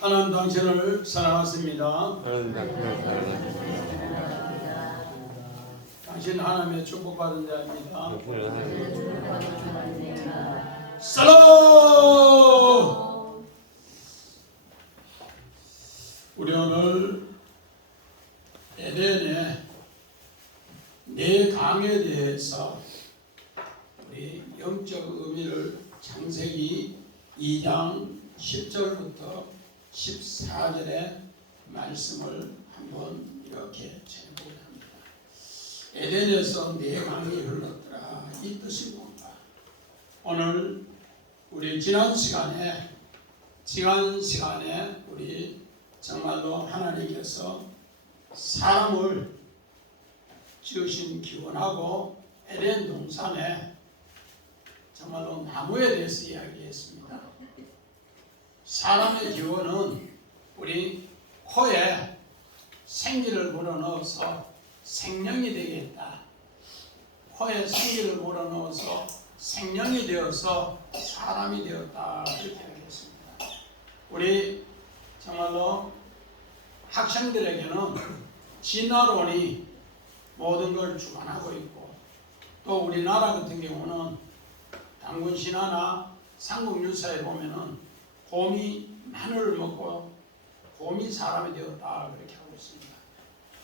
하나님 당신을 사랑하십니다. 하나님 당신을 사랑합니다. 당신 하나님의 축복받은 자입니다. 당신을 하나님 살로! 우리 오늘 에덴의 네 강에 대해서 우리 영적 의미를 창세기 2장 10절부터 14절의 말씀을 한번 이렇게 전해보려 합니다. 에덴에서 네 강이 흘렀더라. 이 뜻이 뭔가? 오늘 우리 지난 시간에 우리 정말로 하나님께서 사람을 지으신 기원하고 에덴 동산에 정말로 나무에 대해서 이야기했습니다. 사람의 기원은 우리 코에 생기를 불어넣어서 생명이 되겠다. 코에 생기를 불어넣어서 생명이 되어서 사람이 되었다. 그렇게 하겠습니다. 우리 정말로 학생들에게는 진화론이 모든 걸 주관하고 있고, 또 우리나라 같은 경우는 단군 신화나 삼국유사에 보면은 곰이 마늘을 먹고 곰이 사람이 되었다 그렇게 하고 있습니다.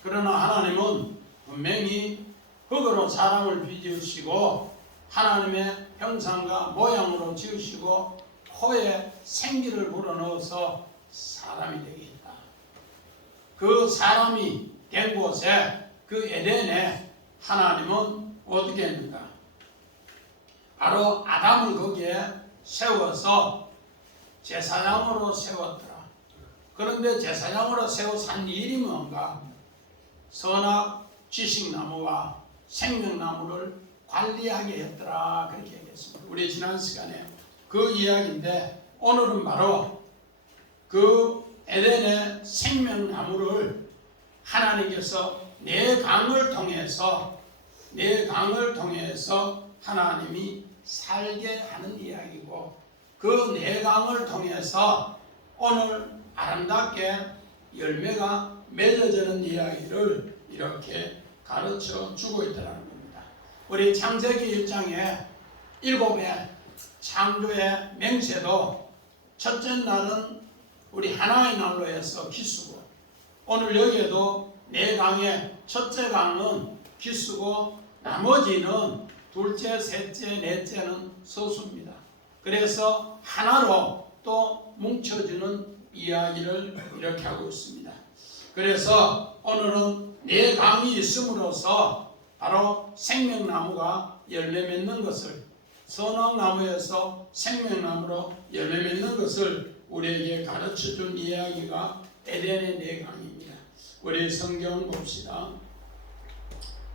그러나 하나님은 분명히 흙으로 사람을 빚으시고 하나님의 형상과 모양으로 지으시고 코에 생기를 불어넣어서 사람이 되게 했다. 그 사람이 된 곳에 그 에덴에 하나님은 어떻게 했는가? 바로 아담을 거기에 세워서 제사장으로 세웠더라. 그런데 제사장으로 세워서 한 일이 뭔가? 선악 지식나무와 생명나무를 관리하게 했더라. 그렇게 얘기했습니다. 우리 지난 시간에 그 이야기인데, 오늘은 바로 그 에덴의 생명나무를 하나님께서 네 강을 통해서 하나님이 살게 하는 이야기고, 그 네 강을 통해서 오늘 아름답게 열매가 맺어지는 이야기를 이렇게 가르쳐 주고 있다는 겁니다. 우리 창세기 1장에 7의 창조의 맹세도 첫째 날은 우리 하나의 날로 해서 기수고, 오늘 여기에도 네 강의 첫째 강은 기수고 나머지는 둘째, 셋째, 넷째는 서수입니다. 그래서 하나로 또 뭉쳐지는 이야기를 이렇게 하고 있습니다. 그래서 오늘은 네 강이 있음으로써 바로 생명나무가 열매 맺는 것을, 선악나무에서 생명나무로 열매 맺는 것을 우리에게 가르쳐준 이야기가 에덴의 네 강입니다. 우리 성경 봅시다.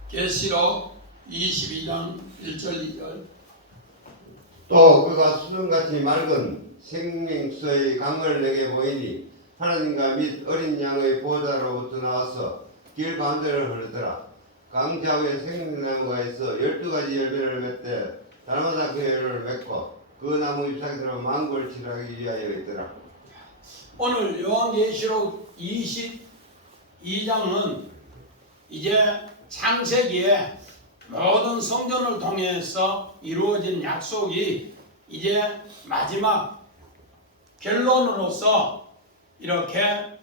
계시록 22장 1절 2절. 또 그가 수정같이 맑은 생명수의 강을 내게 보이니 하나님과 및 어린 양의 보좌로부터 나와서 길 가운데를 흐르더라. 강 좌우에 생명나무가 있어 12가지 열매를 맺되 달마다 그 열매를 맺고 그 나무 잎사귀들은 망골치라기 위하여 있더라. 오늘 요한계시록 22장은 이제 창세기에 모든 성전을 통해서 이루어진 약속이 이제 마지막 결론으로서 이렇게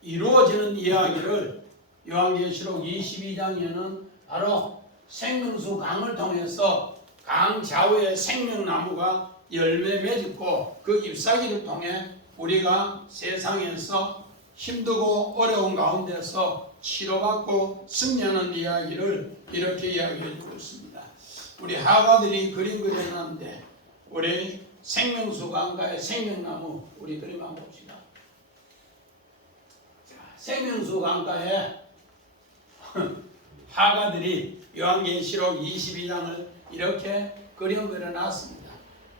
이루어지는 이야기를 요한계시록 22장에는 바로 생명수 강을 통해서 강 좌우에 생명나무가 열매 맺고 그 잎사귀를 통해 우리가 세상에서 힘들고 어려운 가운데서 치료받고 승리하는 이야기를 이렇게 이야기해 주고 있습니다. 우리 화가들이 그림 그려놨는데 우리 생명수 강가의 생명나무 우리 그림 한번 봅시다. 자, 생명수 강가에 화가들이 요한계시록 22장을 이렇게 그림 그려놨습니다.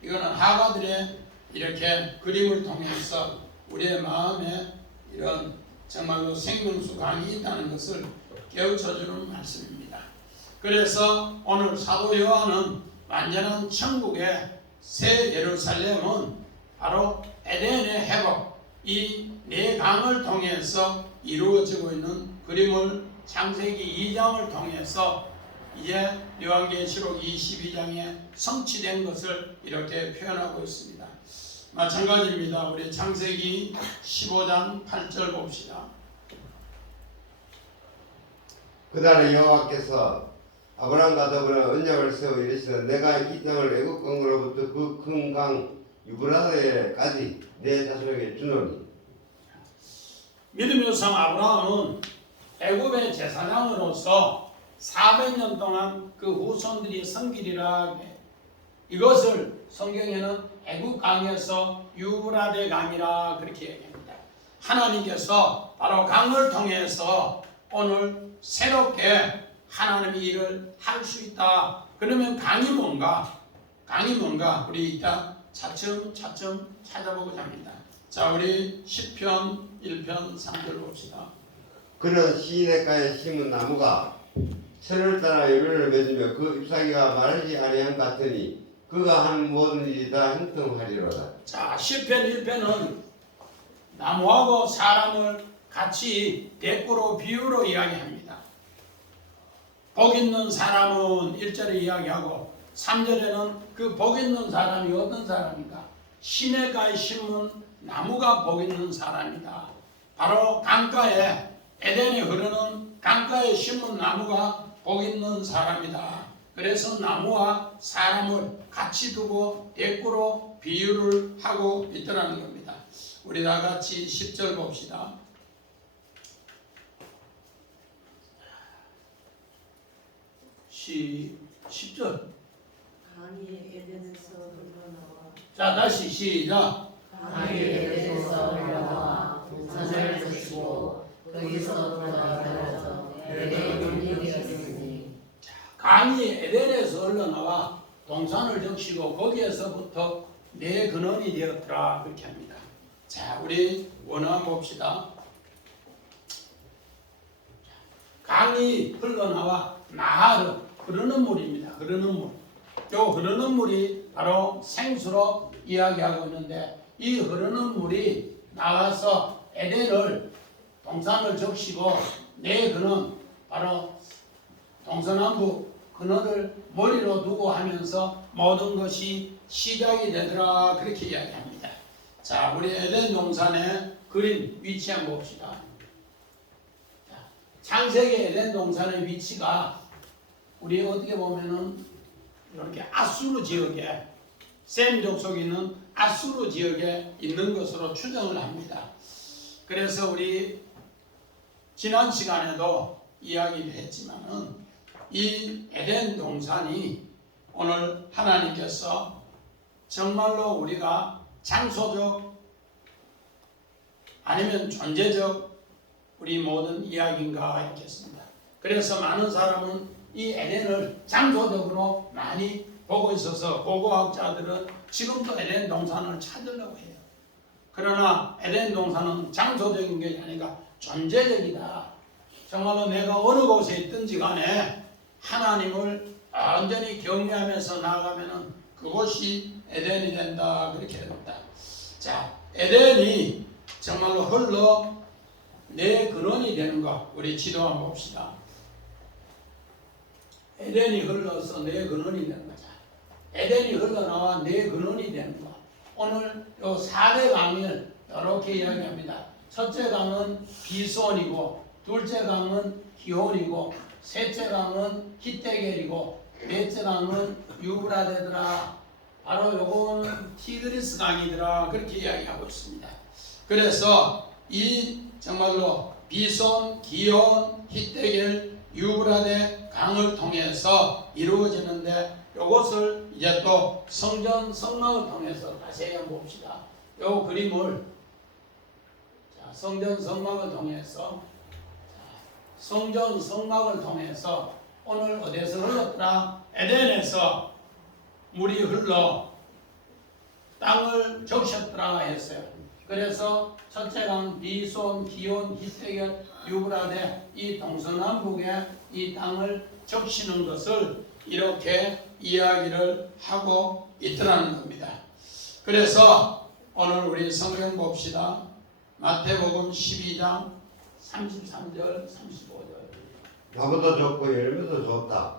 이거는 화가들의 이렇게 그림을 통해서 우리의 마음에 이런 정말로 생명수 강이 있다는 것을 깨우쳐주는 말씀입니다. 그래서 오늘 사도 요한은 완전한 천국의 새 예루살렘은 바로 에덴의 회복, 이 네 강을 통해서 이루어지고 있는 그림을 창세기 2장을 통해서 이제 요한계시록 22장에 성취된 것을 이렇게 표현하고 있습니다. 마찬가지입니다. 우리 창세기 15장 8절 봅시다. 그날에 여호와께서 아브라함과 더불어 언약을 세워 이르시되 내가 이 땅을 애굽 강으로부터 그 큰 강 유브라데까지 내 자손에게 주노니. 믿음의 성 아브라함은 애굽의 제사장으로서 400년 동안 그 후손들이 섬기리라. 이것을 성경에는 애굽 강에서 유브라데 강이라 그렇게 얘기합니다. 하나님께서 바로 강을 통해서 오늘 새롭게 하나님의 일을 할 수 있다. 그러면 강이 뭔가? 강이 뭔가? 우리 이따 차츰 찾아보고자 합니다. 자, 우리 시편 1편 3절 봅시다. 그는 시내가에 심은 나무가 철을 따라 열매를 맺으며 그 잎사귀가 마르지 아니한 같으니 그가 한 모든 일이 다 형통하리로다. 자, 시편 1편은 나무하고 사람을 같이 대꾸로 비유로 이야기합니다. 복 있는 사람은 1절에 이야기하고 3절에는 그 복 있는 사람이 어떤 사람인가? 시내가에 심은 나무가 복 있는 사람이다. 바로 강가에 에덴에 흐르는 강가에 심은 나무가 복 있는 사람이다. 그래서 나무와 사람을 같이 두고 대꾸로 비유를 하고 있더라는 겁니다. 우리 다 같이 10절 봅시다. 시 10절. 강이 에덴에서 흘러나와. 자, 다시 시작. 강이 에덴에서 흘러나와 동산을 적시고 거기서 돌아가서 에덴을 이르렀으니. 강이 에덴에서 흘러나와 동산을 적시고 거기에서부터 내 근원이 되었더라 그렇게 합니다. 자, 우리 원어만 봅시다. 강이 흘러나와 나하르 흐르는 물입니다. 흐르는 물. 요 흐르는 물이 바로 생수로 이야기하고 있는데 이 흐르는 물이 나와서 에덴을 동산을 적시고 내 근원 바로 동서남북 근원을 머리로 두고 하면서 모든 것이 시작이 되더라 그렇게 이야기합니다. 자, 우리 에덴 동산의 그림 위치 한번 봅시다. 창세기 에덴 동산의 위치가 우리 어떻게 보면은 이렇게 아수르 지역에 셈 족속에 있는 아수르 지역에 있는 것으로 추정을 합니다. 그래서 우리 지난 시간에도 이야기를 했지만은 이 에덴 동산이 오늘 하나님께서 정말로 우리가 장소적 아니면 존재적 우리 모든 이야기인가 했겠습니다. 그래서 많은 사람은 이 에덴을 장소적으로 많이 보고 있어서 고고학자들은 지금도 에덴 동산을 찾으려고 해요. 그러나 에덴 동산은 장소적인 게 아니라 존재적이다. 정말로 내가 어느 곳에 있든지 간에 하나님을 완전히 경외하면서 나아가면은 그곳이 에덴이 된다 그렇게 됩니다. 자, 에덴이 정말로 흘러 내 근원이 되는 것 우리 지도 한번 봅시다. 에덴이 흘러서 내 근원이 되는 거죠. 에덴이 흘러나와 내 근원이 되는 것. 오늘 요 4대 강을 이렇게 이야기합니다. 첫째 강은 비손이고 둘째 강은 기혼이고 셋째 강은 히데겔이고 넷째 강은 유브라데더라. 바로 요거는 티그리스 강이더라 그렇게 이야기하고 있습니다. 그래서 이 정말로 비손, 기혼, 히데겔, 유브라데 강을 통해서 이루어지는데 이것을 이제 또 성전 성막을 통해서 다시 한번 봅시다. 이 그림을 자, 성전 성막을 통해서 성전 성막을 통해서 오늘 어디에서 흘렀더라? 에덴에서 물이 흘러 땅을 적셨더라 했어요. 그래서 첫째 강 비손, 기온, 히데겔, 유브라데 이 동서남북에 이 땅을 적시는 것을 이렇게 이야기를 하고 있더라는 겁니다. 그래서 오늘 우리 성경 봅시다. 마태복음 12장 33절 35절. 나무도 좋고 열매도 좋다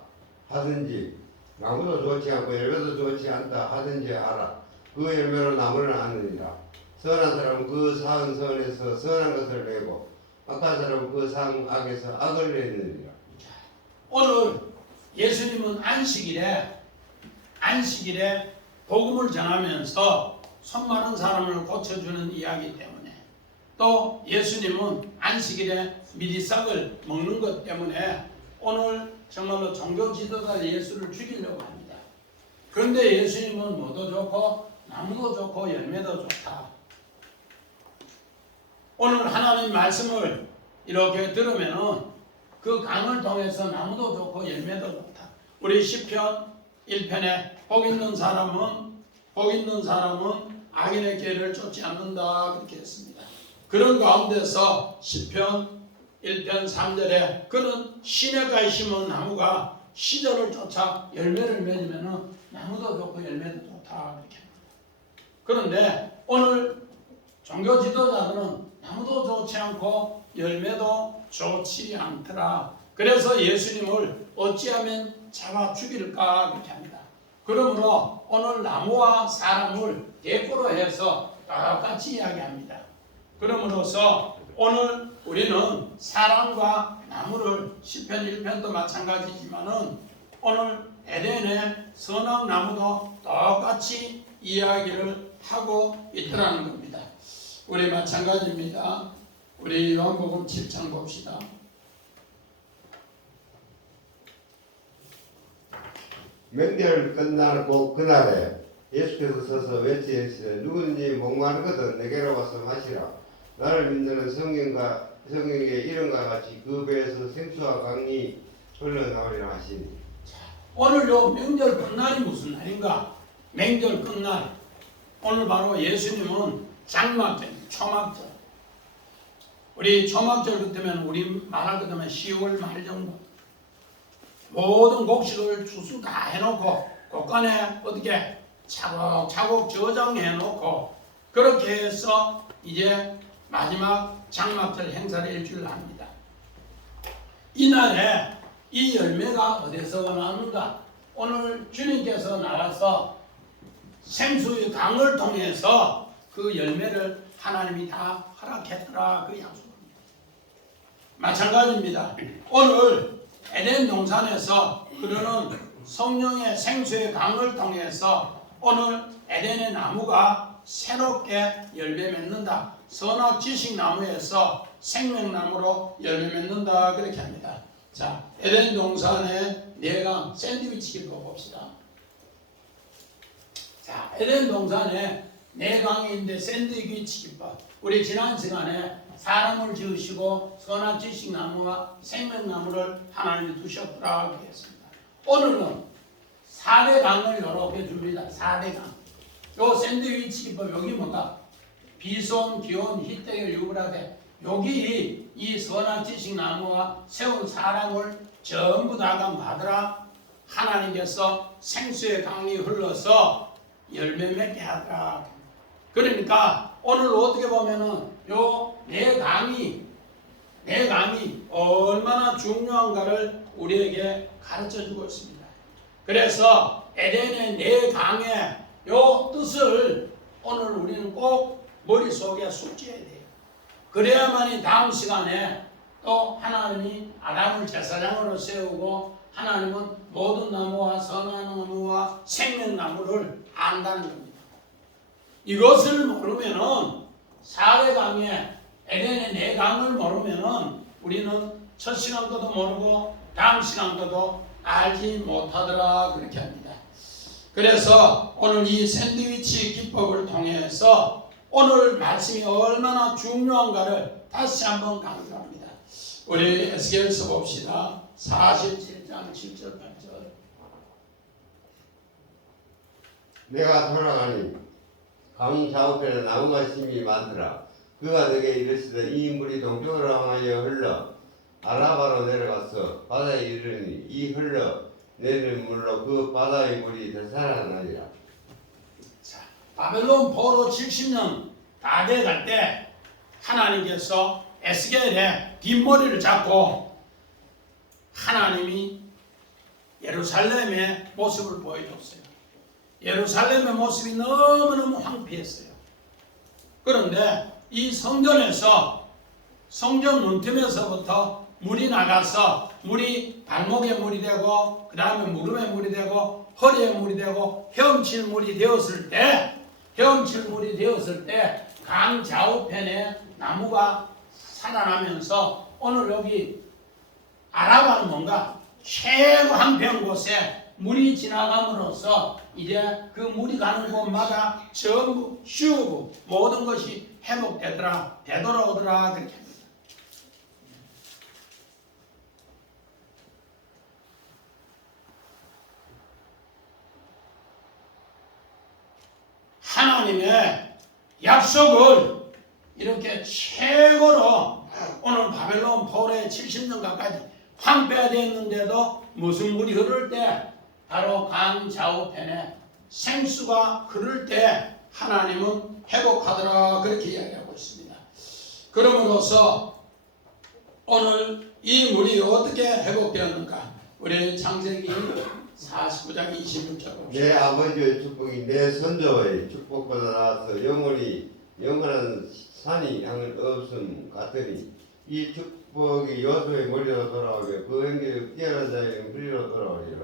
하든지 나무도 좋지 않고 열매도 좋지 않다 하든지 알아. 그 열매로 나무를 아느니라. 선한 사람은 그 상 선에서 선한 것을 내고 악한 사람은 그 상 악에서 악을 내느니라. 오늘 예수님은 안식일에 복음을 전하면서 손 마른 사람을 고쳐주는 이야기 때문에, 또 예수님은 안식일에 미리싹을 먹는 것 때문에 오늘 정말로 종교 지도자 예수를 죽이려고 합니다. 그런데 예수님은 뭐도 좋고 나무도 좋고 열매도 좋다. 오늘 하나님 말씀을 이렇게 들으면은 그 강을 통해서 나무도 좋고 열매도 좋다. 우리 시편 1편에 복 있는 사람은 악인의 길을 쫓지 않는다 그렇게 했습니다. 그런 가운데서 시편 1편 3절에 그는 시냇가에 심은 나무가 시절을 쫓아 열매를 맺으면 나무도 좋고 열매도 좋다 이렇게 합니다. 그런데 오늘 종교 지도자들은 나무도 좋지 않고 열매도 좋지 않더라. 그래서 예수님을 어찌하면 잡아 죽일까 그렇게 합니다. 그러므로 오늘 나무와 사람을 대꾸로 해서 똑같이 이야기합니다. 그러므로서 오늘 우리는 사람과 나무를 시편 1편도 마찬가지지만은 오늘 에덴의 선악 나무도 똑같이 이야기를 하고 있더라는 겁니다. 우리 마찬가지입니다. 우리 요한복음 7장 봅시다. 명절 끝나고 그날에 예수께서 서서 외치시되 누구든지 목마르거든 내게로 와서 마시라. 나를 믿는 성경에 이름과 같이 그 배에서 생수와 강이 흘러나오리라 하시니. 오늘 요 명절 끝날이 무슨 날인가? 명절 끝날. 오늘 바로 예수님은 장막절, 초막절. 우리 초막절 같으면 우리 말할 것 같으면 10월 말 정도. 모든 곡식을 추수 다 해놓고 곳간에 어떻게 차곡차곡 저장해놓고 그렇게 해서 이제 마지막 장막절 행사를 일주일 합니다. 이날에 이 열매가 어디서 나오는가? 오늘 주님께서 나와서 생수의 강을 통해서 그 열매를 하나님이 다 허락했더라 그 약속입니다. 마찬가지입니다. 오늘 에덴 동산에서 흐르는 성령의 생수의 강을 통해서 오늘 에덴의 나무가 새롭게 열매 맺는다. 선악 지식 나무에서 생명나무로 열매 맺는다 그렇게 합니다. 자, 에덴 동산의 내강 샌드위치 기법 봅시다. 자, 에덴 동산에 네 강인데 샌드위치 기법. 우리 지난 시간에 사람을 지으시고 선악 지식 나무와 생명나무를 하나님이 두셨더라 그렇게 했습니다. 오늘은 4대 강을 이렇게 줍니다. 4대 강. 요 샌드위치 기법 여기 뭔가 비손, 기온, 희택을 유불하되 여기 이 선악 지식 나무와 세운 사람을 전부 다 받으라. 하나님께서 생수의 강이 흘러서 열매 맺게 하더라. 그러니까 오늘 어떻게 보면은 요 네 강이 얼마나 중요한가를 우리에게 가르쳐 주고 있습니다. 그래서 에덴의 네 강의 요 뜻을 오늘 우리는 꼭 머릿속에 숙지해야 돼요. 그래야만이 다음 시간에 또 하나님이 아담을 제사장으로 세우고 하나님은 모든 나무와 선한 나무와 생명나무를 안다는 겁니다. 이것을 모르면은 4대 강에 에덴의 네 강을 모르면은 우리는 첫 시간 것도 모르고 다음 시간 것도 알지 못하더라 그렇게 합니다. 그래서 오늘 이 샌드위치 기법을 통해서 오늘 말씀이 얼마나 중요한가를 다시 한번 강조합니다. 우리 에스겔서 봅시다. 47장 7절 8절. 내가 돌아가니 강 좌우편에 나무가 심히 많더라. 그가 내게 이르시되 이 물이 동쪽으로 향하여 흘러 아라바로 내려가서 바다에 이르니 이 흘러 내리는 물로 그 바다의 물이 되살아나리라. 자, 바벨론 포로 70년 다 돼갈 때 하나님께서 에스겔의 뒷머리를 잡고 하나님이 예루살렘의 모습을 보여줬어요. 예루살렘의 모습이 너무너무 황폐했어요. 그런데 이 성전에서 성전 문틈에서부터 물이 나가서 물이 발목에 물이 되고 그 다음에 무릎에 물이 되고 허리에 물이 되고 헤엄칠 물이 되었을 때 강 좌우편에 나무가 살아나면서 오늘 여기 아라바는 뭔가 최고 한편 곳에 물이 지나감으로써 이제 그 물이 가는 곳마다 전부 쉬우고 모든 것이 회복되더라 되돌아오더라 그렇게 합니다. 하나님의 약속을 이렇게 최고로 오늘 바벨론 포로의 70년 가까이 황폐화되었는데도 무슨 물이 흐를 때 바로 강 좌우편에 생수가 흐를 때 하나님은 회복하더라 그렇게 이야기하고 있습니다. 그러므로서 오늘 이 물이 어떻게 회복되었는가 우리 창세기 49장 26절 봅시다. 내 아버지의 축복이 내 선조의 축복보다 나아서 영원한 산이 향을 없음 같으니 이 축복이 여호수아의 머리로 돌아오며 그 행위를 깨어난 자의 머리로 돌아오리라.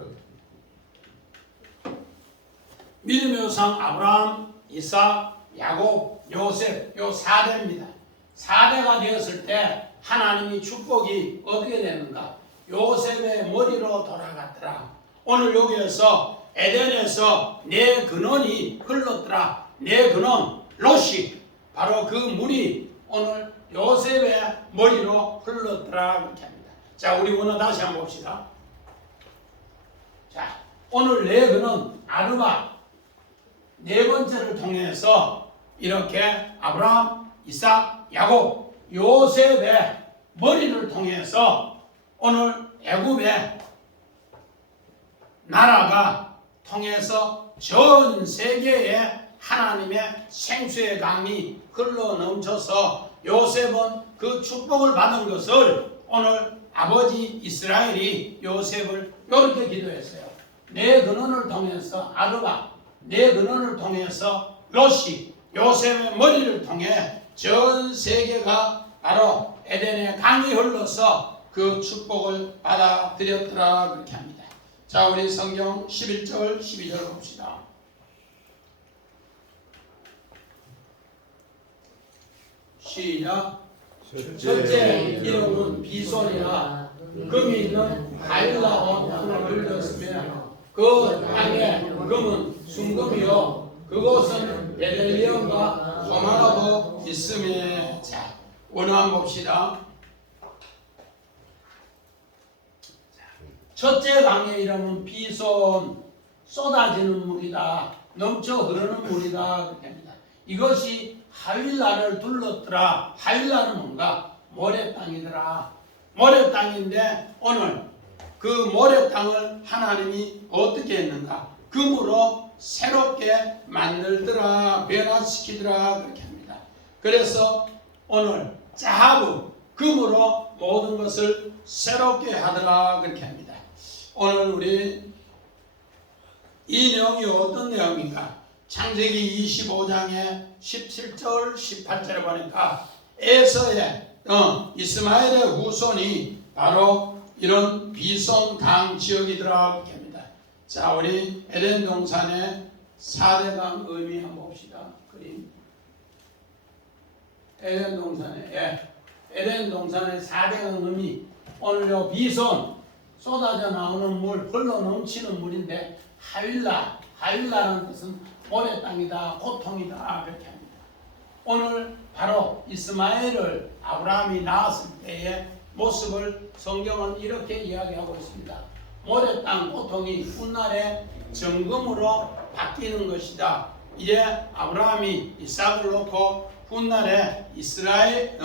믿음의 조상 아브라함, 이삭, 야곱, 요셉 요 4대입니다. 4대가 되었을 때 하나님이 축복이 어떻게 되는가? 요셉의 머리로 돌아갔더라. 오늘 여기에서 에덴에서 내 근원이 흘렀더라. 내 근원 롯이 바로 그 물이 오늘 요셉의 머리로 흘렀더라 그렇게 합니다. 자, 우리 원어 다시 한번 봅시다. 자, 오늘 내 근원 아르바 네 번째를 통해서 이렇게 아브라함, 이삭, 야곱, 요셉의 머리를 통해서 오늘 애굽의 나라가 통해서 전 세계에 하나님의 생수의 강이 흘러 넘쳐서 요셉은 그 축복을 받은 것을 오늘 아버지 이스라엘이 요셉을 이렇게 기도했어요. 내 근원을 통해서 아르바 내 근원을 통해서 롯이 요셉의 머리를 통해 전 세계가 바로 에덴의 강이 흘러서 그 축복을 받아들였더라 그렇게 합니다. 자, 우리 성경 11절 12절 봅시다. 시작. 첫째 이름은 비손이라 금이 있는 하일라온 땅을 들렸으며 그 땅에 금은 순금이요 그곳은 베델리엄과 소만하고 있으며. 자, 원어한 봅시다. 첫째 강의 이름은 비손 쏟아지는 물이다 넘쳐 흐르는 물이다 그렇게 합니다. 이것이 하윌라를 둘렀더라. 하윌라는 뭔가? 모래 땅이더라. 모래 땅인데 오늘 그 모래 땅을 하나님이 어떻게 했는가? 금으로 새롭게 만들더라, 변화시키더라 그렇게 합니다. 그래서 오늘 자하부 금으로 모든 것을 새롭게 하더라 그렇게 합니다. 오늘 우리 이 내용이 어떤 내용인가? 창세기 25장에 17절 18절에 보니까 에서의 이스마엘의 후손이 바로 이런 비손 강 지역이더라 그렇게 합니다. 자, 우리 에덴 동산의 4대강 의미 한번 봅시다. 그림 에덴 동산의 4대강 의미. 오늘 요 비손 쏟아져 나오는 물, 흘러 넘치는 물인데 하윌라는 뜻은 모래 땅이다, 고통이다 그렇게 합니다. 오늘 바로 이스마엘을 아브라함이 낳았을 때의 모습을 성경은 이렇게 이야기하고 있습니다. 모래 땅 고통이 훗날에 정금으로 바뀌는 것이다. 이제 아브라함이 이삭을 놓고 훗날에 이삭을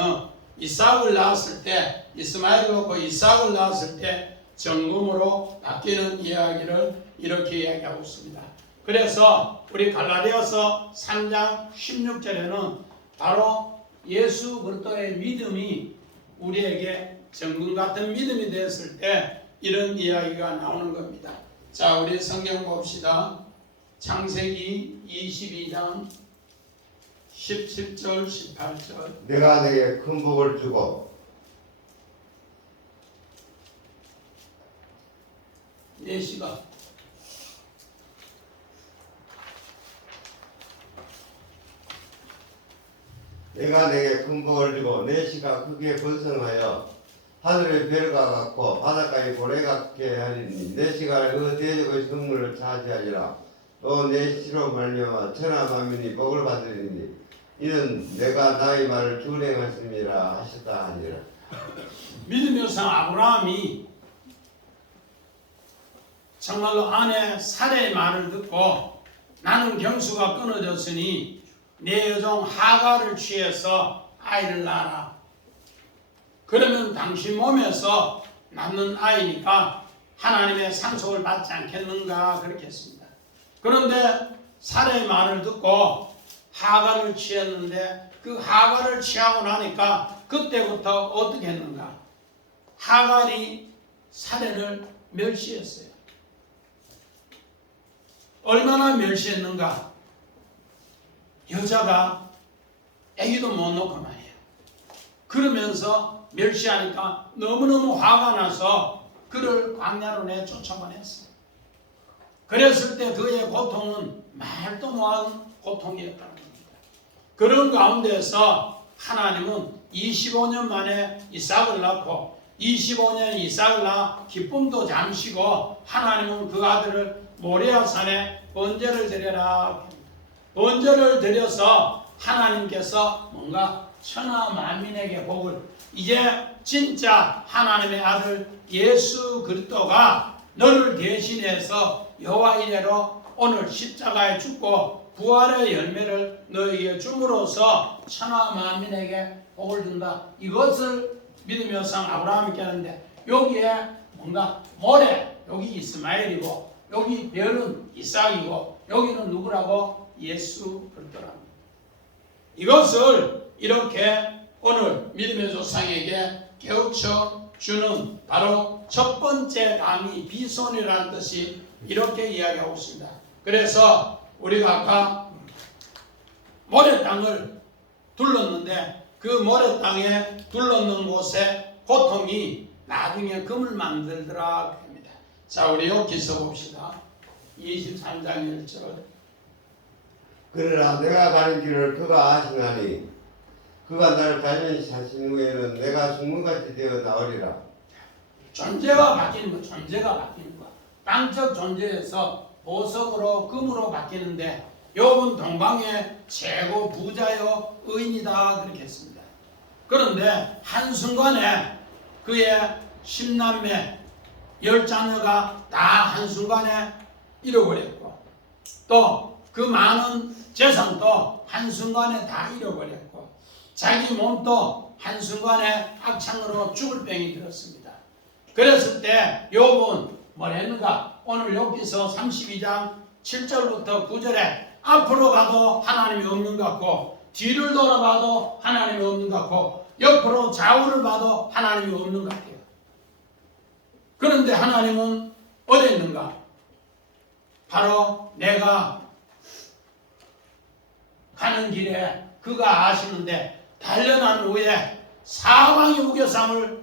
낳았을 때 이스마엘을 놓고 이삭을 낳았을 때 정금으로 바뀌는 이야기를 이렇게 이야기하고 있습니다. 그래서 우리 갈라디아서 3장 16절에는 바로 예수 그리스도의 믿음이 우리에게 정금 같은 믿음이 되었을 때 이런 이야기가 나오는 겁니다. 자, 우리 성경 봅시다. 창세기 22장 17절 18절. 내가 내게 큰 복을 주고 4시가 내가 내게 큰 복을 주고 내 씨가 크게 번성하여 하늘의 별과 같고 바닷가의 고래 같게 하리니 내 씨가 그 대적의 성물을 차지하리라. 또 내 씨로 말미암아 천하 만민이 복을 받으리니 이는 내가 나의 말을 준행하심이라 하셨다 하니라. 믿음의 상 아브라함이 정말로 아내 사레의 말을 듣고 나는 경수가 끊어졌으니 내 여종 하가를 취해서 아이를 낳아라. 그러면 당신 몸에서 낳는 아이니까 하나님의 상속을 받지 않겠는가 그렇게 했습니다. 그런데 사레의 말을 듣고 하가를 취했는데 그 하가를 취하고 나니까 그때부터 어떻게 했는가? 하갈이 사레를 멸시했어요. 얼마나 멸시했는가? 여자가 아기도 못 놓고 말이에요. 그러면서 멸시하니까 너무너무 화가 나서 그를 광야로 내쫓아보냈어요. 그랬을 때 그의 고통은 말도 못한 고통이었다는 겁니다. 그런 가운데서 하나님은 25년 만에 이삭을 낳고 25년 이삭을 낳아 기쁨도 잠시고 하나님은 그 아들을 모리아산에 번제를 드려라. 번제를 드려서 하나님께서 뭔가 천하 만민에게 복을, 이제 진짜 하나님의 아들 예수 그리스도가 너를 대신해서 여호와 이래로 오늘 십자가에 죽고 부활의 열매를 너에게 줌으로써 천하 만민에게 복을 준다. 이것을 믿음의 상 아브라함이 깨는데 여기에 뭔가 모래, 여기 이스마엘이고 여기 별은 이삭이고 여기는 누구라고? 예수 그리스도랍니다. 이것을 이렇게 오늘 믿음의 조상에게 깨우쳐 주는 바로 첫 번째 감이 비손이라는 뜻이 이렇게 이야기하고 있습니다. 그래서 우리가 아까 모래 땅을 둘렀는데 그 모래 땅에 둘렀는 곳에 고통이 나중에 금을 만들더라 합니다. 자, 우리 여기서 봅시다. 23장 1절. 그러나 내가 가는 길을 그가 아시나니 그가 나를 단연히 사신 후에는 내가 죽문같이 되어 나오리라. 존재가 바뀌는 거, 존재가 바뀌는 거. 땅적 존재에서 보석으로 금으로 바뀌는데 욥은 동방의 최고 부자요 의인이다 그렇게 했습니다. 그런데 한순간에 그의 10남매 10자녀가 다 한순간에 잃어버렸고 또 그 많은 재산도 한순간에 다 잃어버렸고 자기 몸도 한순간에 악창으로 죽을 병이 들었습니다. 그랬을 때 욥은 뭘 했는가? 오늘 여기서 32장 7절부터 9절에 앞으로 가도 하나님이 없는 것 같고 뒤를 돌아봐도 하나님이 없는 것 같고 옆으로 좌우를 봐도 하나님이 없는 것 같아요. 그런데 하나님은 어디 있는가? 바로 내가 가는 길에 그가 아시는데 단련한 후에 사방이 우겨쌈을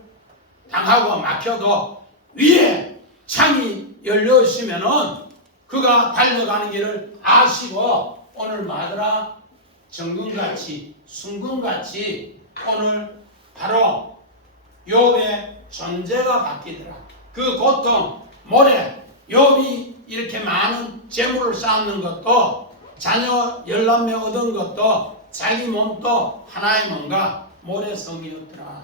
당하고 막혀도 위에 창이 열려 있으면은 그가 달려가는 길을 아시고 오늘 마더라 정금같이 순금같이 오늘 바로 욥의 존재가 바뀌더라. 그 고통, 모래, 욥이 이렇게 많은 재물을 쌓는 것도 자녀 11명 얻은 것도 자기 몸도 하나의 뭔가 모래성이었더라.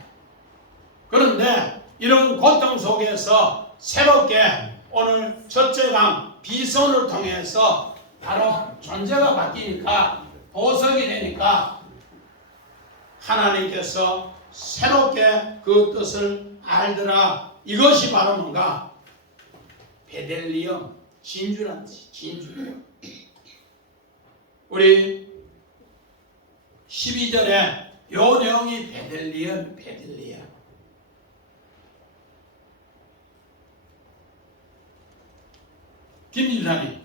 그런데 이런 고통 속에서 새롭게 오늘 첫째 강 비손을 통해서 바로 존재가 바뀌니까 보석이 되니까 하나님께서 새롭게 그 뜻을 알더라. 이것이 바로 뭔가 베델리엄 진주란 뜻이 진주예요. 우리 12절에 요 내용이 베들레헴. 김진사님,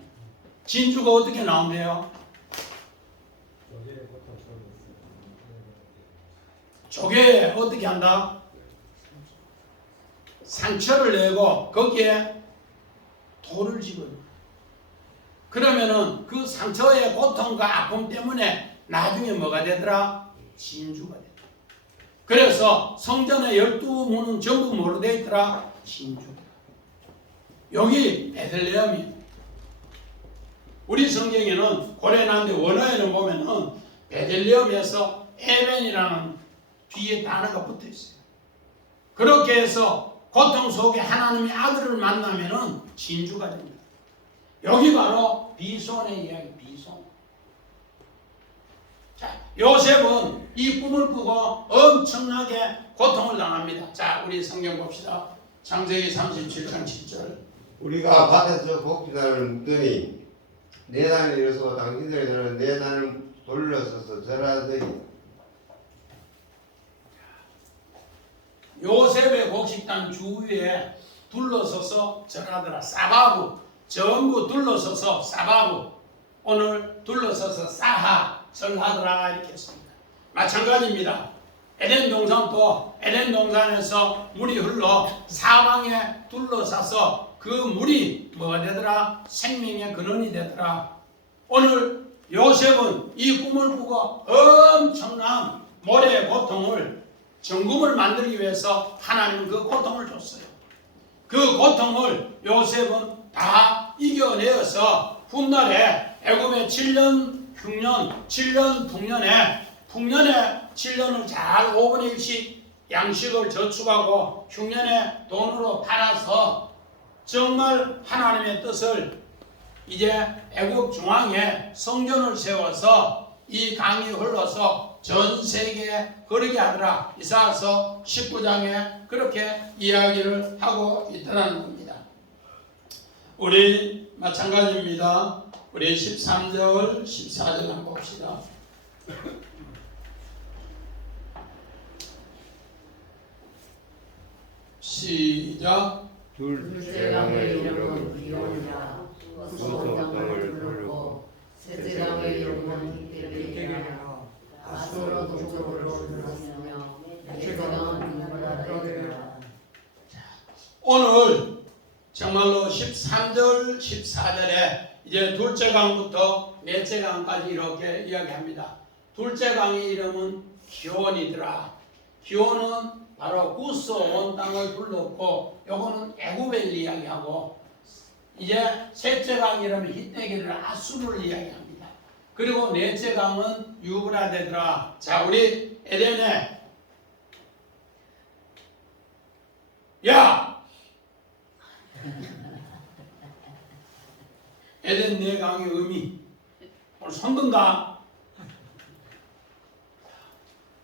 진주가 어떻게 나온대요? 조개에 어떻게 한다? 상처를 내고 거기에 돌을 집어요. 그러면은 그 상처의 고통과 아픔 때문에 나중에 뭐가 되더라? 진주가 되더라. 그래서 성전의 12문은 전부 뭐로 되어 있더라? 진주. 여기 베들레헴이. 우리 성경에는 고려나는데 원어에는 보면은 베들레헴에서 에벤이라는 뒤에 단어가 붙어 있어요. 그렇게 해서 고통 속에 하나님의 아들을 만나면은 진주가 됩니다. 여기 바로 비손의 이야기, 비손. 자, 요셉은 이 꿈을 꾸고 엄청나게 고통을 당합니다. 자, 우리 성경 봅시다. 창세기 37장 7절. 우리가 밭에서 곡기단을 묻더니 네 단을 일어서 당신들이 저는 네 단을 돌려서서 절하더니 요셉의 곡식단 주위에 둘러서서 절하더라. 사바부 전부 둘러서서 사바부 오늘 둘러서서 사하 절하더라 이렇게 했습니다. 마찬가지입니다. 에덴 동산도 에덴 동산에서 물이 흘러 사방에 둘러싸서 그 물이 뭐가 되더라? 생명의 근원이 되더라. 오늘 요셉은 이 꿈을 꾸고 엄청난 모래의 고통을 정금을 만들기 위해서 하나님은 그 고통을 줬어요. 그 고통을 요셉은 다 이겨내어서 훗날에 애굽의 7년 흉년, 7년 풍년에 7년을 잘 5분의 1씩 양식을 저축하고 흉년에 돈으로 팔아서 정말 하나님의 뜻을 이제 애굽 중앙에 성전을 세워서 이 강이 흘러서 전 세계에 흐르게 하더라. 이사야서 19장에 그렇게 이야기를 하고 있다는 겁니다. 우리 마찬가지입니다. 우리 13절, 14절 한번 봅시다. 시작. 둘째 강의 이름은 비올이라. 구속 땅을 부르고 셋째 강의 이름은 히데리라. 아수로 동쪽으로 들었으며 넷째 강은 유브라데 되리라. 오늘 정말로 13절, 14절에 이제 둘째 강부터 넷째 강까지 이렇게 이야기합니다. 둘째 강의 이름은 기온이더라. 기온은 바로 구스 온 땅을 둘렀고 요거는 애굽을 이야기하고 이제 셋째 강 이름은 히데기를 아수르를 이야기합니다. 그리고 넷째 강은 유브라데더라. 자, 우리 에덴에 야! 에덴 네 강의 의미 오늘 손든다.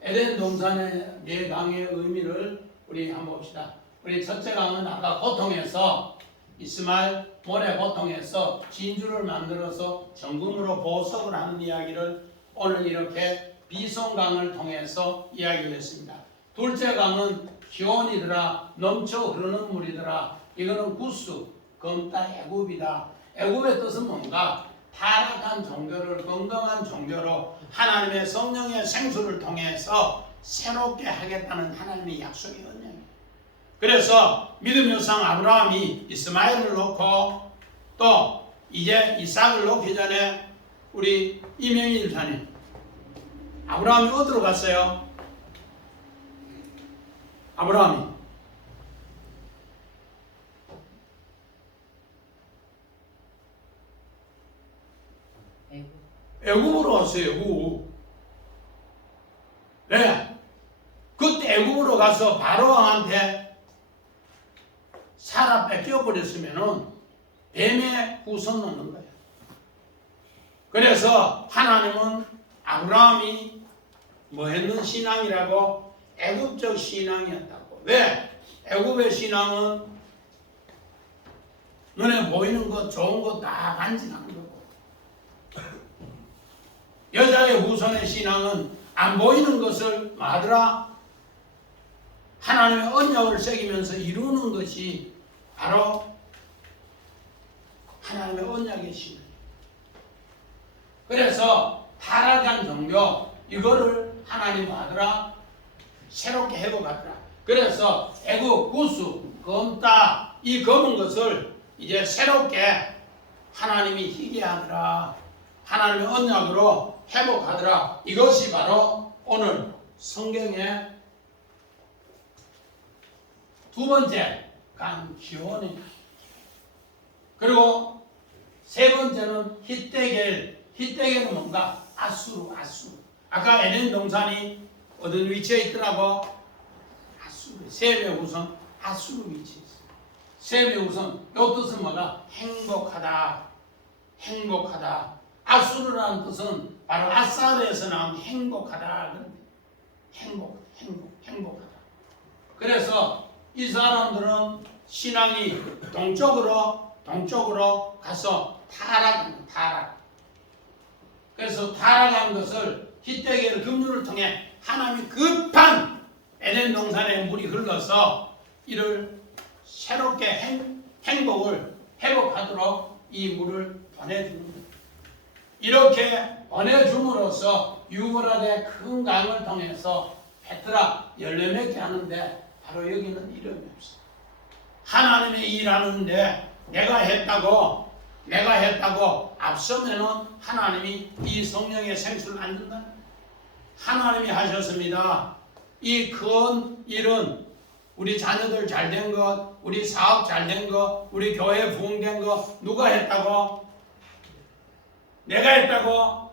에덴 동산의 네 강의 의미를 우리 한번 봅시다. 우리 첫째 강은 아까 고통에서 이스마엘 모래 고통에서 진주를 만들어서 정금으로 보석을 하는 이야기를 오늘 이렇게 비손강을 통해서 이야기를 했습니다. 둘째 강은 기온이더라. 넘쳐 흐르는 물이더라. 이거는 구스, 검다 애굽이다. 애굽의 뜻은 뭔가? 타락한 종교를 건강한 종교로 하나님의 성령의 생수를 통해서 새롭게 하겠다는 하나님의 약속의 언약이에요. 그래서 믿음의 조상 아브라함이 이스마엘을 놓고 또 이제 이삭을 놓기 전에 우리 이명희 집사님 아브라함이 어디로 갔어요? 아브라함이 애굽으로 왔어요. 애굽. 네. 그때 애굽으로 가서 바로왕한테 사라 뺏겨버렸으면은 뱀의 후손 넣는 거예요. 그래서 하나님은 아브라함이 뭐 했는 신앙이라고 애굽적 신앙이었다고. 왜? 애굽의 신앙은 눈에 보이는 것, 좋은 것 다 간직하는 거고. 여자의 후손의 신앙은 안 보이는 것을 마더라 하나님의 언약을 새기면서 이루는 것이 바로 하나님의 언약의 신앙. 그래서 타락한 종교 이거를 하나님 하더라 새롭게 회복하더라. 그래서 애굽, 구수, 검다 이 검은 것을 이제 새롭게 하나님이 희게 하더라. 하나님의 언약으로 회복하더라. 이것이 바로 오늘 성경의 두 번째 강기원입니다. 그리고 세 번째는 히데겔. 히데겔은 뭔가? 아수르. 아까 에덴 동산이 어떤 위치에 있더라고? 아수르. 셈의 우선 아수르 위치에 있어요. 셈의 우선 이 뜻은 뭐가? 행복하다. 아수르라는 뜻은 바로 아사르에서 나온 행복하다. 행복하다. 그래서 이 사람들은 신앙이 동쪽으로 가서 타락. 그래서 타락한 것을 히데겔 금류를 통해 하나님이 급한 에덴 동산에 물이 흘러서 이를 새롭게 행복을 회복하도록 이 물을 보내주는 거예요. 이렇게 보내줌으로써 유브라데 큰 강을 통해서 페트라 14맺게 하는데 바로 여기는 이름이 없어요. 하나님의 일하는데 내가 했다고 앞서면은 하나님이 이 성령의 생수를 안 준다. 하나님이 하셨습니다. 이 큰 일은 우리 자녀들 잘된 것, 우리 사업 잘된 것, 우리 교회 부흥된 것 누가 했다고? 내가 했다고?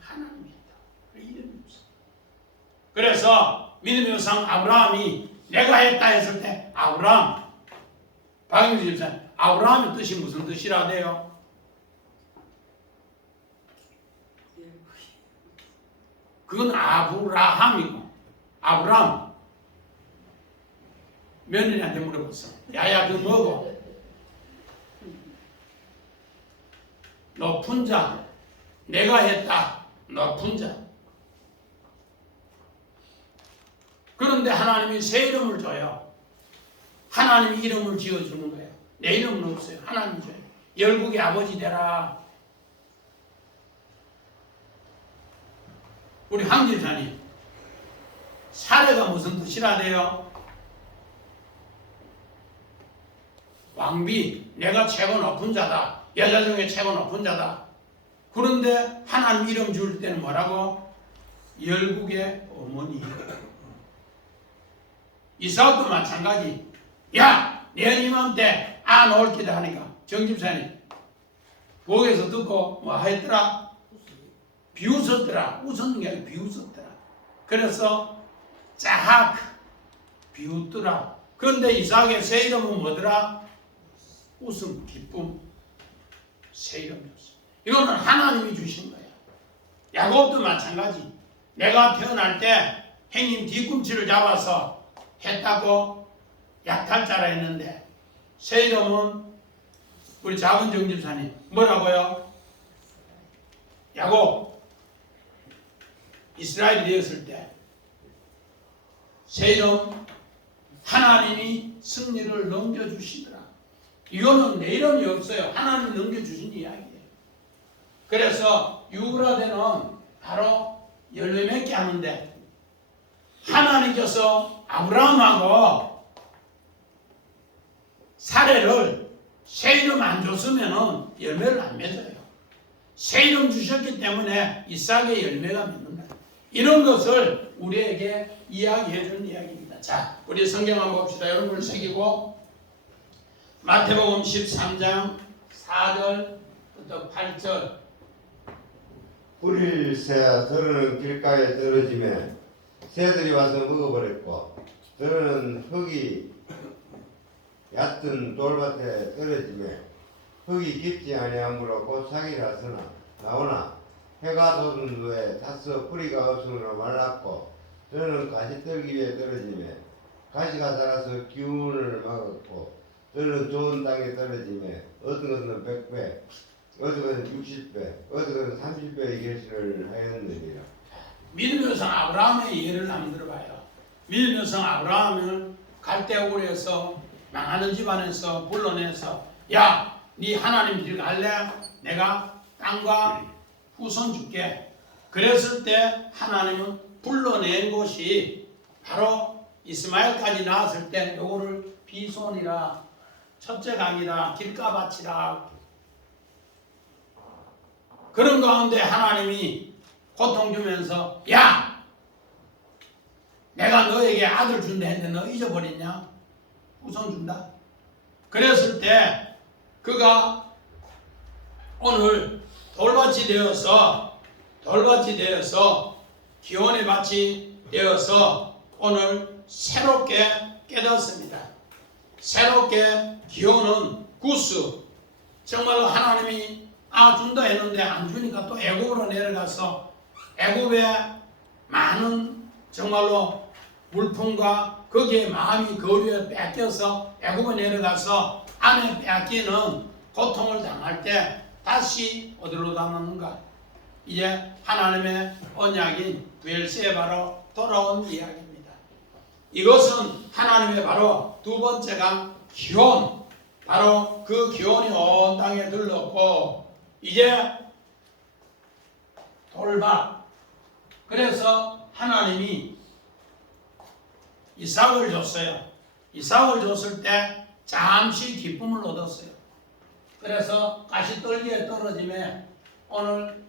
하나님이 했다고. 이름이 없어. 그래서 믿음의 조상 아브라함이 내가 했다 했을 때 아브라함 박영수 집사님 아브라함의 뜻이 무슨 뜻이라대요? 그건 아브라함이고 아브라함 며느리한테 물어봤어. 야야 그 뭐고? 높은 자. 내가 했다. 높은 자. 그런데 하나님이 새 이름을 줘요. 하나님이 이름을 지어주는 거예요. 내 이름은 없어요. 하나님이 줘요. 열국의 아버지 되라. 우리 황집사님 사례가 무슨 뜻이라대요? 왕비, 내가 최고 높은 자다. 여자 중에 최고 높은 자다. 그런데 하나님 이름 줄 때는 뭐라고? 열국의 어머니. 이삭도 마찬가지. 야, 내 님한테 안 올 기다 하니까 정집사님 목에서 듣고 뭐 했더라? 비웃었더라. 웃었는 게 아니라 비웃었더라. 그래서 짜학 비웃더라. 그런데 이삭의 새 이름은 뭐더라? 웃음, 기쁨. 새 이름이었어. 이거는 하나님이 주신 거야. 야곱도 마찬가지. 내가 태어날 때 형님 뒤꿈치를 잡아서 했다고 약탈자라 했는데 새 이름은 우리 작은 정집사님 뭐라고요? 야곱 이스라엘이 되었을 때 새 이름 하나님이 승리를 넘겨주시더라. 이거는 내 이름이 없어요. 하나님이 넘겨주신 이야기예요. 그래서 유브라데는 바로 14맺게 하는데 하나님께서 아브라함하고 사례를 새 이름 안 줬으면 열매를 안 맺어요. 새 이름 주셨기 때문에 이삭의 열매가 맺는 거예요. 이런 것을 우리에게 이야기해 주는 이야기입니다. 자, 우리 성경 한번 봅시다. 여러분을 새기고 마태복음 13장 4절부터 8절. 뿌리를 새야 들은 길가에 떨어지매 새들이 와서 먹어버렸고 들은 흙이 얕은 돌밭에 떨어지매 흙이 깊지 아니하므로 곧 사기 나오나 해가 돋은 후에 타서 뿌리가 없으므로 말랐고 들은 가시떨기 위에 떨어지매 가시가 자라서 기운을 막았고 들은 좋은 땅에 떨어지매 어떤 것은 100배 어디는 60배, 어디는 30배의 계시를 하였느니라. 믿음의 여성 아브라함의 예를 한번 들어봐요. 믿음의 여성 아브라함을 갈대우르에서 망하는 집안에서 불러내서 야, 네 하나님 길 갈래? 내가 땅과 후손 줄게. 그랬을 때 하나님은 불러낸 곳이 바로 이스마엘까지 낳았을 때 요거를 비손이라 첫째 강이라 길가밭이라 그런 가운데 하나님이 고통 주면서 야, 내가 너에게 아들 준다 했는데 너 잊어버렸냐? 후손 준다. 그랬을 때 그가 오늘 돌밭이 되어서 기원의 밭이 되어서 오늘 새롭게 깨닫습니다. 새롭게 기원은 구스, 정말로 하나님이 준다 했는데 안 주니까 또 애굽으로 내려가서 애굽에 많은 정말로 물품과 거기에 마음이 거리에 뺏겨서 애굽에 내려가서 안에 뺏기는 고통을 당할 때 다시 어디로 가는가? 이제 하나님의 언약인 브엘세바로 돌아온 이야기입니다. 이것은 하나님의 바로 두 번째가 기원, 바로 그 기원이 온 땅에 들렀고 이제 돌밭. 그래서 하나님이 이삭을 줬어요. 이삭을 줬을 때 잠시 기쁨을 얻었어요. 그래서 가시떨기에 떨어짐에 오늘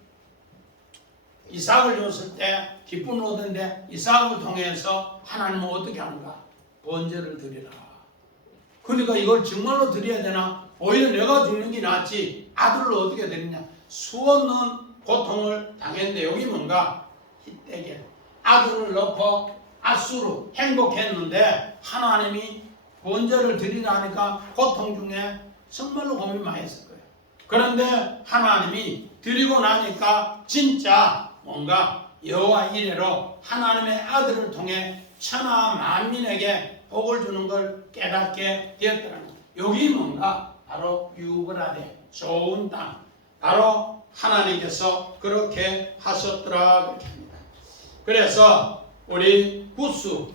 이삭을 줬을 때 기쁨을 얻었는데 이삭을 통해서 하나님은 어떻게 하는가? 번제를 드리라. 그러니까 이걸 정말로 드려야 되나? 오히려 내가 죽는 게 낫지 아들을 어떻게 드리냐? 수없는 고통을 당했는데 여기 뭔가? 히데겔 아들을 넣고 아수르 행복했는데 하나님이 번제를 드리라 하니까 고통 중에 정말로 고민 많이 했을 거예요. 그런데 하나님이 드리고 나니까 진짜 뭔가 여호와 이레로 하나님의 아들을 통해 천하 만민에게 복을 주는 걸 깨닫게 되었더라는 거예요. 여기 뭔가 바로 유브라데 좋은 땅, 바로 하나님께서 그렇게 하셨더라 그렇게 합니다. 그래서 우리 구스,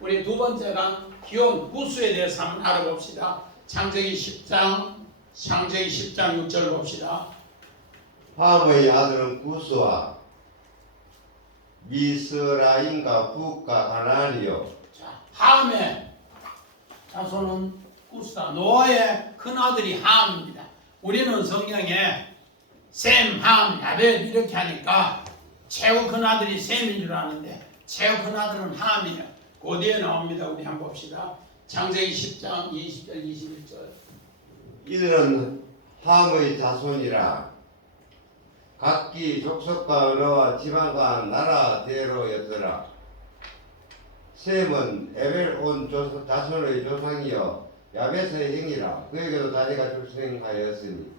우리 두 번째가 기온 구스에 대해서 한번 알아봅시다. 창세기 10장 6절 봅시다. 함의 아들은 구스와 미스라임과 북과 가나안이요. 자, 함의 자손은 구스다. 노아의 큰 아들이 함입니다. 우리는 성경에 셈, 함, 야벳 이렇게 하니까 최고 큰 아들이 셈인 줄 아는데 최고 큰 아들은 함이에요. 그 뒤에 나옵니다. 우리 한번 봅시다. 창세기 10장 20절 21절. 이들은 함의 자손이라 각기 족속과 언어와 지방과 나라대로였더라. 셈은 에벨 온 자손의 조상이여 야벳의 형이라. 그에게도 다리가 출생하였으니.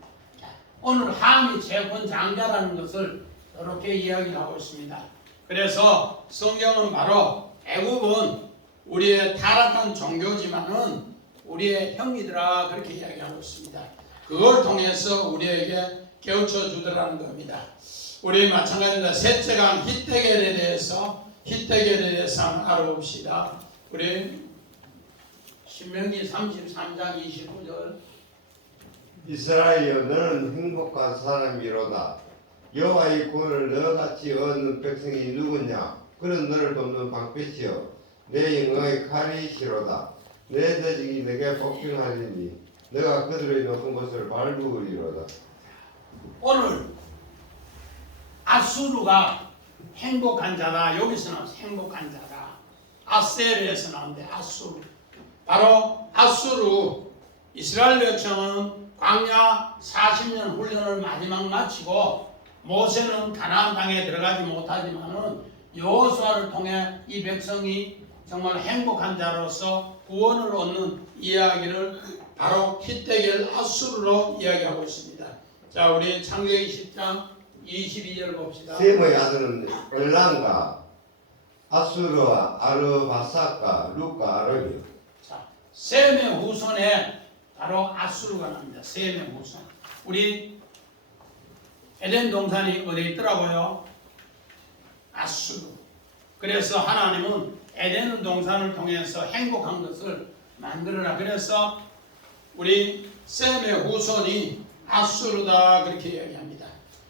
오늘 함이 최고 큰 장자라는 것을 이렇게 이야기를 하고 있습니다. 그래서 성경은 바로 애굽은 우리의 타락한 종교지만은 우리의 형이더라 그렇게 이야기하고 있습니다. 그걸 통해서 우리에게 깨우쳐 주더라는 겁니다. 우리 마찬가지입니다. 셋째 강 히데겔에 대해서 한번 알아봅시다. 우리 신명기 33장 29절. 이스라엘여 너는 행복한 사람이로다. 여호와의 구원을 너같이 얻는 백성이 누구냐? 그는 너를 돕는 방패시여 내 영광의 칼이시로다. 내 대적이 내게 복종하리니 너가 그들의 높은 곳을 밟으리로다. 오늘 아수르가 행복한 자다. 여기서는 행복한 자다. 아셀에서 나오는데 아수르. 바로 아수르 이스라엘 백성은 광야 40년 훈련을 마지막 마치고 모세는 가나안 땅에 들어가지 못하지만은 여호수아를 통해 이 백성이 정말 행복한 자로서 구원을 얻는 이야기를 바로 히데겔 아수르로 이야기하고 있습니다. 자, 우리 창세기 10장 22절 봅시다. 셈의 아들은 엘람과 아수르와 아르바삭과 룻과 아람이요. 자, 셈의 후손에 바로 아수르가 납니다. 셈의 후손. 우리 에덴 동산이 어디에 있더라고요? 아수르. 그래서 하나님은 에덴 동산을 통해서 행복한 것을 만들어라. 그래서 우리 셈의 후손이 아수르다 그렇게 이야기합니다.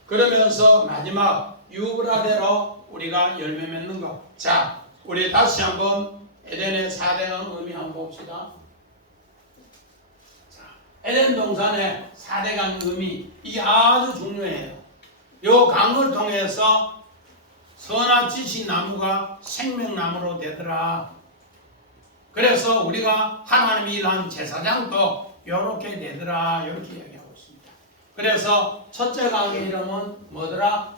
그러면서 마지막 유브라데로 우리가 열매 맺는 것. 자, 우리 다시 한번 에덴의 4대강 의미 한번 봅시다. 자, 에덴 동산의 4대강 의미 이게 아주 중요해요. 요 강을 통해서 선악지식 나무가 생명나무로 되더라. 그래서 우리가 하나님이 일한 제사장도 요렇게 되더라. 이렇게 얘기하고 있습니다. 그래서 첫째 강의 이름은 뭐더라?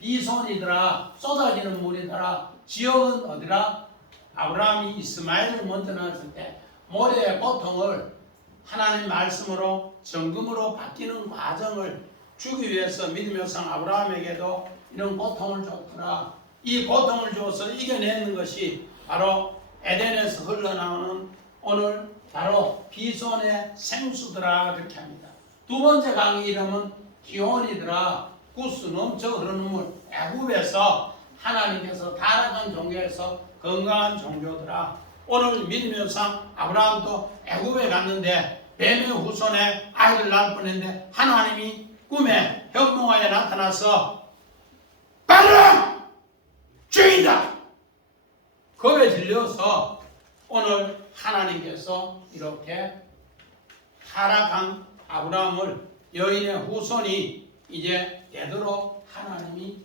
비손이더라. 쏟아지는 물이더라. 지역은 어디라? 아브라함이 이스마엘을 먼저 낳았을 때 모래의 고통을 하나님 말씀으로 정금으로 바뀌는 과정을 주기 위해서 믿음의 상 아브라함에게도 이런 고통을 줬더라. 이 고통을 줘서 이겨내는 것이 바로 에덴에서 흘러나오는 오늘 바로 비손의 생수더라 그렇게 합니다. 두 번째 강의 이름은 기온이더라. 구스 넘쳐 흐르는 물. 애굽에서 하나님께서 타락한 종교에서 건강한 종교더라. 오늘 믿음의 상 아브라함도 애굽에 갔는데 뱀의 후손에 아이를 낳을 뻔했는데 하나님이 꿈에 현몽하에 나타나서 빨라! 죄인다! 겁에 질려서 오늘 하나님께서 이렇게 타락한 아브라함을 여인의 후손이 이제 되도록 하나님이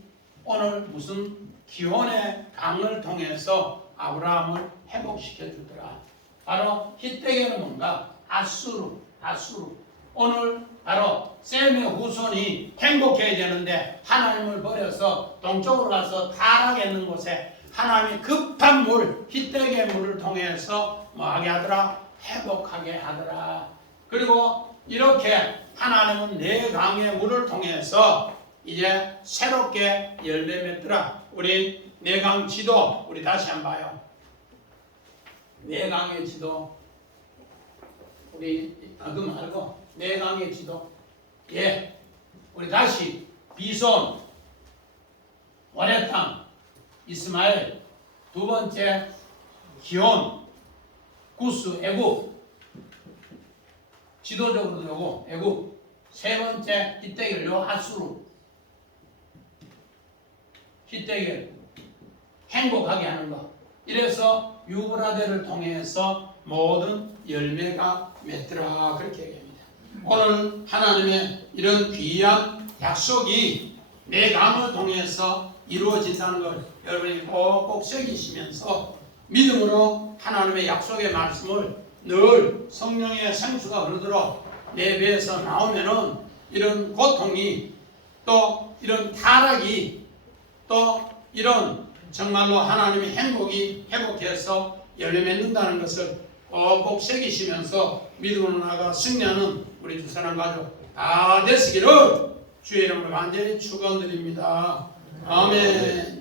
오늘 무슨 기온의 강을 통해서 아브라함을 회복시켜 주더라. 바로 히데게는 뭔가? 아수르. 오늘 바로 셈의 후손이 행복해야 되는데 하나님을 버려서 동쪽으로 가서 타락했는 곳에 하나님이 급한 물, 히데게 물을 통해서 뭐하게 하더라? 회복하게 하더라. 그리고 이렇게 하나님은 네 강의 물을 통해서 이제 새롭게 열매 맺더라. 우리 네 강 지도 우리 다시 한번 봐요. 네 강의 지도 우리 그 말고 네 강의 지도. 예, 우리 다시 비손, 원의 땅, 이스마엘, 두 번째 기온, 구스, 애굽. 지도적으로도 요거 애굽. 세 번째 히데겔, 요 아수르. 히데겔 행복하게 하는 것. 이래서 유브라데를 통해서 모든 열매가 맺더라 그렇게 얘기합니다. 오늘 하나님의 이런 귀한 약속이 내 강을 통해서 이루어진다는 걸 여러분이 꼭꼭 새기시면서 믿음으로 하나님의 약속의 말씀을 늘 성령의 생수가 흐르도록 내 배에서 나오면은 이런 고통이 또 이런 타락이 또 이런 정말로 하나님의 행복이 회복해서 열매 맺는다는 것을 꼭꼭 새기시면서 믿음으로 나아가 승리하는 우리 두 사람 가족 다 되시기를 주의 이름으로 간절히 축원드립니다. 아멘.